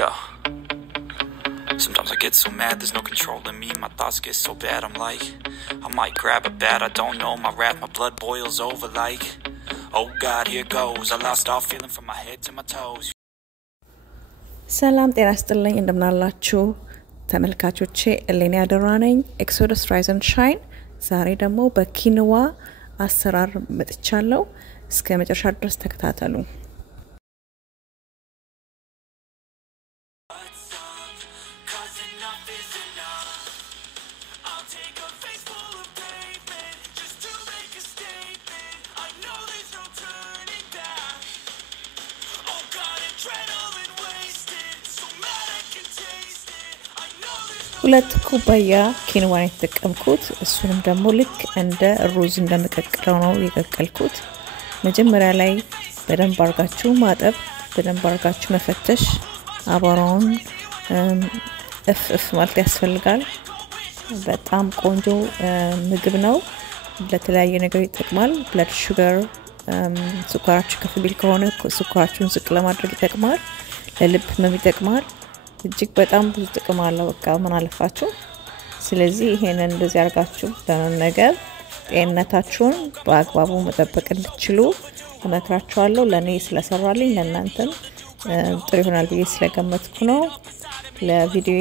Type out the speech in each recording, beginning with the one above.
Yeah. Sometimes I get so mad, there's no control in me. My thoughts get so bad, I'm like, I might grab a bat, I don't know. My wrath, my blood boils over like, oh God, here goes. I lost all feeling from my head to my toes. ሰላም ጤና ይስጥልኝ እንደምናላችሁ ተመልካቾቼ እሌኒ አደራነኝ ኤክሶደስ ራይዝ ኤንድ ሻይን ዛሬ ደግሞ በኪንዋ አሰራር መጥቻለሁ እስከ መጨረሻ ድረስ ተከታተሉ ሁለት ኩባያ ኪንዋን የተጠቀምኩት እሱንም ደግሞ ልክ እንደ ሩዝ እንደመቀቀለው ነው የቀቀልኩት መጀመሪያ ላይ በደንብ አርጋችሁ ማጠብ በደንብ አርጋችሁ መፈተሽ አቧራውን እፍ ማለት ያስፈልጋል በጣም ቆንጆ ምግብ ነው ለተለያየ ነገር ይጠቅማል ብለድ ሹገር ስኳራችሁ ከፍ ቢል ከሆነ ስኳራችሁን ዝቅ ለማድረግ ይጠቅማል ለልብ ህመም ይጠቅማል እጅግ በጣም ብዙ ጥቅም አለው በቃ ምን አለፋችሁ ስለዚህ ይሄንን እንደዚህ አርጋችሁ ለመመገብ ጤንነታችሁን በአግባቡ መጠበቅ እንድትችሉ እመክራችኋለሁ ለኔ ስለሰራልኝ ለእናንተም ጥሩ ይሆናል ብዬ ስለገመትኩ ነው ለቪዲዮ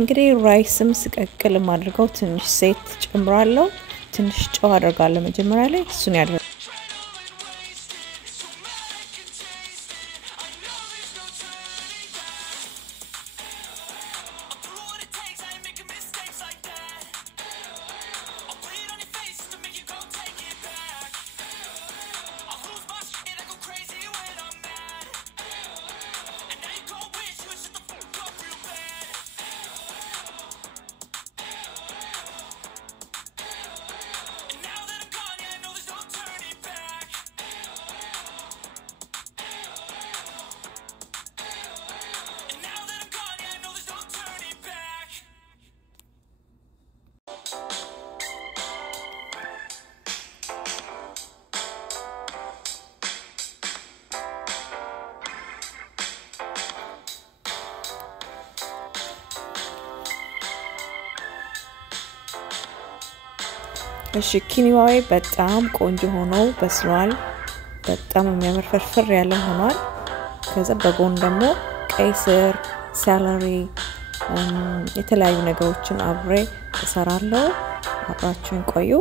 እንግዲህ ራይስም ስቀቅል ማድረገው ትንሽ ዘይት ጨምራለሁ ትንሽ ጨው አደርጋለሁ መጀመሪያ ላይ እሱን ያደርጋለሁ እሺ ኪንዋው በጣም ቆንጆ ሆኖ በስሏል በጣም የሚያምር ፍርፍር ያለ ሆኗል ከዛ በጎን ደግሞ ቀይ ስር ሳላሪ የተለያዩ ነገሮችን አብሬ እሰራለሁ አብራችሁን ቆዩ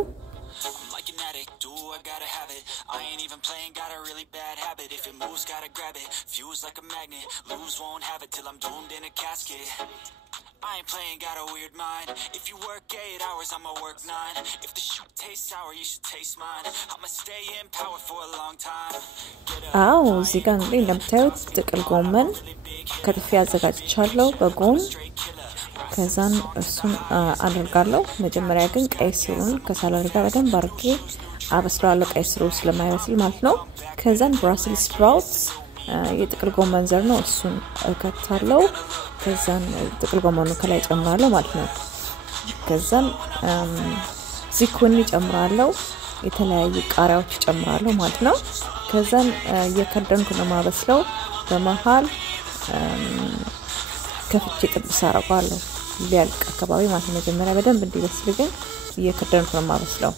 I ain't playing, got a weird mind. If you work 8 hours, I'ma work 9. If the shit tastes sour, you should taste mine. I'ma stay in power for a long time. እዚህ ጋር እንግዲህ እንደምታዩት ጥቅል ጎመን ከትፌ አዘጋጅቻለሁ በጎን ከዛን እሱን አደርጋለሁ መጀመሪያ ግን ቀይ ስሩን ከሳላሪ ጋር በደንብ አድርጌ አበስላለሁ ቀይ ስሩ ስለማይበስል ማለት ነው ከዛን ብራስል ስፕራውትስ የጥቅል ጎመን ዘር ነው እሱን እከታለሁ ከዛን ጥቅል ጎመኑ ከላይ ጨምራለሁ ማለት ነው ከዛን ዚኩኒ ጨምራለሁ የተለያዩ ቃሪያዎች ጨምራለሁ ማለት ነው ከዛን የከደንኩ ነው ማበስለው በመሃል ከፍቼ ጥብስ አረጋለሁ ሊያልቅ አካባቢ ማለት ነው መጀመሪያ በደንብ እንዲበስል ግን የከደንኩ ነው ማበስለው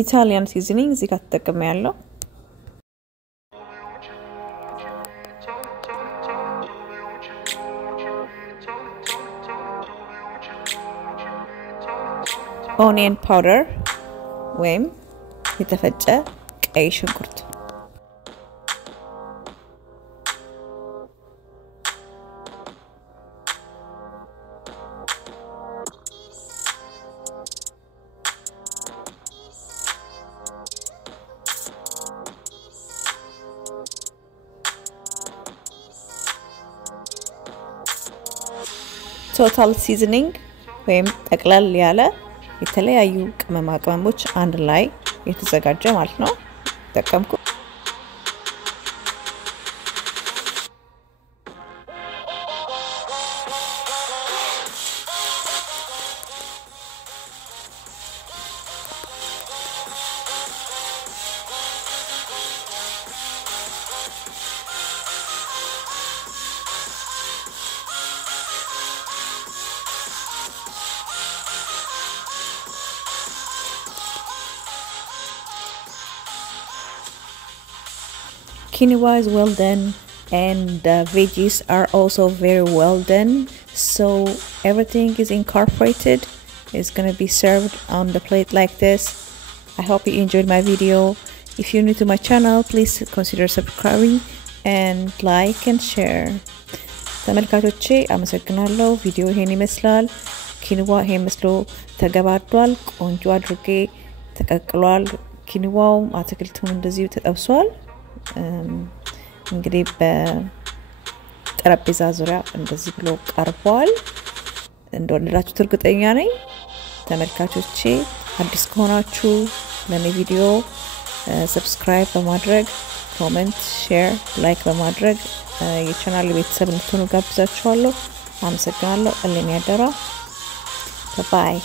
ኢታሊያን ሲዝኒንግ እዚህ ጋር ተጠቅሜያለሁ onion powder ወይም የተፈጨ ቀይ ሽንኩርት total seasoning ወይም ጠቅላላ ያለ የተለያዩ ቅመማ ቅመሞች አንድ ላይ የተዘጋጀ ማለት ነው ተጠቀምኩ Quinoa is well done and the veggies are also very well done, so everything is incorporated. It's going to be served on the plate like this. I hope you enjoyed my video. If you're new to my channel, please consider subscribing and like and share. ተመልካቾቼ አመሰግናለሁ ቪዲዮ ይሄን ይመስላል ኪንዋ ይሄን መስሎ ተገባዷል ቆንጆ አድርጌ ተቀቅሏል ኪንዋው አትክልቱም እንደዚህ ተጠብሷል እንግዲህ በጠረጴዛ ዙሪያ እንደዚህ ብሎ ቀርቧል እንደወደዳችሁት እርግጠኛ ነኝ ተመልካቾቼ አዲስ ከሆናችሁ ለኔ ቪዲዮ ሰብስክራይብ በማድረግ ኮሜንት ሼር ላይክ በማድረግ የቻናል ቤተሰብ እንድትሆኑ ጋብዛችኋለሁ አመሰግናለሁ እኔ ያደራ ባይ